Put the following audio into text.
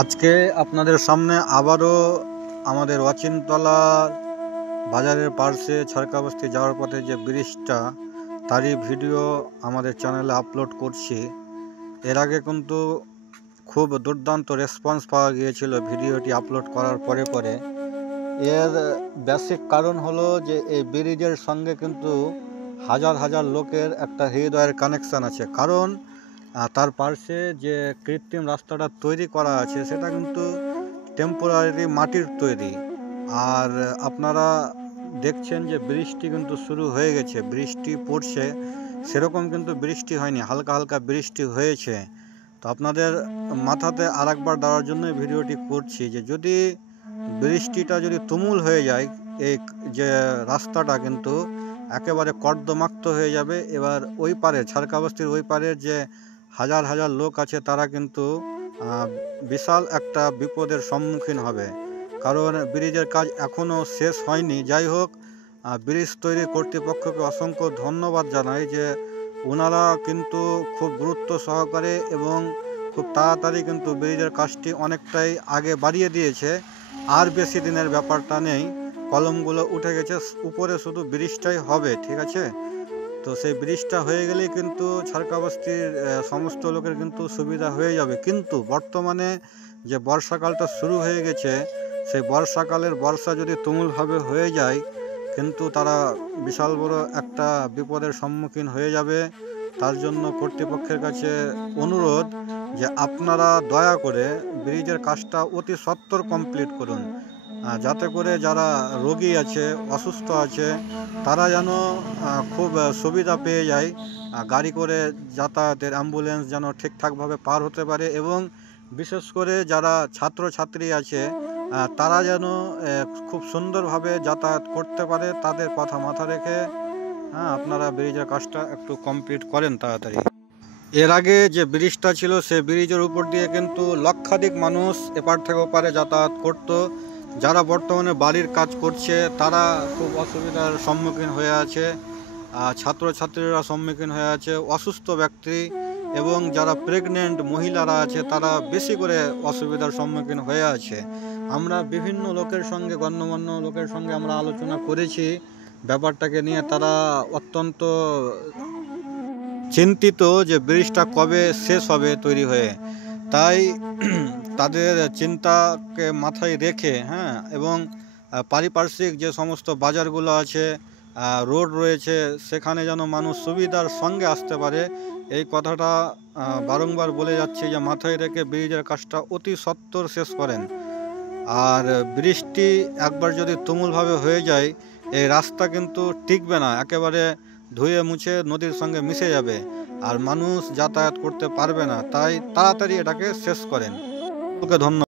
আজকে আপনাদের সামনে আবারও আমাদের অচিনতলা বাজারের পার্শ্বে ছড়কাবস্তি যাওয়ার পথে যে ব্রিজটা তারই ভিডিও আমাদের চ্যানেলে আপলোড করছি। এর আগে কিন্তু খুব দুর্দান্ত রেসপন্স পাওয়া গিয়েছিল ভিডিওটি আপলোড করার পরে। এর বেসিক কারণ হলো যে এই ব্রিজের সঙ্গে কিন্তু হাজার হাজার লোকের একটা হৃদয়ের কানেকশান আছে। কারণ তার পার্শ্বে যে কৃত্রিম রাস্তাটা তৈরি করা আছে সেটা কিন্তু টেম্পোরারি মাটির তৈরি। আর আপনারা দেখছেন যে বৃষ্টি কিন্তু শুরু হয়ে গেছে, বৃষ্টি পড়ছে, সেরকম কিন্তু বৃষ্টি হয়নি, হালকা হালকা বৃষ্টি হয়েছে। তো আপনাদের মাথাতে আরেকবার দেওয়ার জন্য ভিডিওটি করছি যে যদি বৃষ্টিটা যদি তুমুল হয়ে যায়, এই যে রাস্তাটা কিন্তু একেবারে কর্দমাক্ত হয়ে যাবে। এবার ওই পারে ছড়কাবস্তির ওই পারের যে হাজার হাজার লোক আছে তারা কিন্তু বিশাল একটা বিপদের সম্মুখীন হবে। কারণ ব্রিজের কাজ এখনও শেষ হয়নি। যাই হোক, ব্রিজ তৈরি কর্তৃপক্ষকে অসংখ্য ধন্যবাদ জানাই যে ওনারা কিন্তু খুব গুরুত্ব সহকারে এবং খুব তাড়াতাড়ি কিন্তু ব্রিজের কাজটি অনেকটাই আগে বাড়িয়ে দিয়েছে। আর বেশি দিনের ব্যাপারটা নেই, কলমগুলো উঠে গেছে, উপরে শুধু ব্রিজটাই হবে, ঠিক আছে? তো সেই ব্রিজটা হয়ে গেলেই কিন্তু ছড়কাবস্তির সমস্ত লোকের কিন্তু সুবিধা হয়ে যাবে। কিন্তু বর্তমানে যে বর্ষাকালটা শুরু হয়ে গেছে, সেই বর্ষাকালের বর্ষা যদি তুমুলভাবে হয়ে যায় কিন্তু তারা বিশাল বড় একটা বিপদের সম্মুখীন হয়ে যাবে। তার জন্য কর্তৃপক্ষের কাছে অনুরোধ যে আপনারা দয়া করে ব্রিজের কাজটা অতি সত্বর কমপ্লিট করুন, যাতে করে যারা রোগী আছে, অসুস্থ আছে, তারা যেন খুব সুবিধা পেয়ে যায়, গাড়ি করে যাতায়াতের, অ্যাম্বুলেন্স যেন ঠিকঠাকভাবে পার হতে পারে। এবং বিশেষ করে যারা ছাত্রছাত্রী আছে তারা যেন খুব সুন্দরভাবে যাতায়াত করতে পারে। তাদের কথা মাথা রেখে আপনারা ব্রিজের কাজটা একটু কমপ্লিট করেন তাড়াতাড়ি। এর আগে যে ব্রিজটা ছিল সে ব্রিজের উপর দিয়ে কিন্তু লক্ষাধিক মানুষ এপার থেকে ওপারে যাতায়াত করত। যারা বর্তমানে বাড়ির কাজ করছে তারা খুব অসুবিধার সম্মুখীন হয়ে আছে, ছাত্রছাত্রীরা সম্মুখীন হয়ে আছে, অসুস্থ ব্যক্তি এবং যারা প্রেগনেন্ট মহিলারা আছে তারা বেশি করে অসুবিধার সম্মুখীন হয়ে আছে। আমরা বিভিন্ন লোকের সঙ্গে, গণ্যমান্য লোকের সঙ্গে আমরা আলোচনা করেছি ব্যাপারটাকে নিয়ে। তারা অত্যন্ত চিন্তিত যে ব্রিজটা কবে শেষ হবে তৈরি হয়ে। তাই তাদের চিন্তাকে মাথায় রেখে এবং পারিপার্শ্বিক যে সমস্ত বাজারগুলো আছে, রোড রয়েছে, সেখানে যেন মানুষ সুবিধার সঙ্গে আসতে পারে, এই কথাটা বারংবার বলে যাচ্ছে যে মাথায় রেখে ব্রিজের কাজটা অতি সত্বর শেষ করেন। আর বৃষ্টি একবার যদি তুমুলভাবে হয়ে যায় এই রাস্তা কিন্তু টিকবে না, একেবারে ধুয়ে মুছে নদীর সঙ্গে মিশে যাবে আর মানুষ যাতায়াত করতে পারবে না। তাই তাড়াতাড়ি এটাকে শেষ করেন। ওকে, ধন্যবাদ।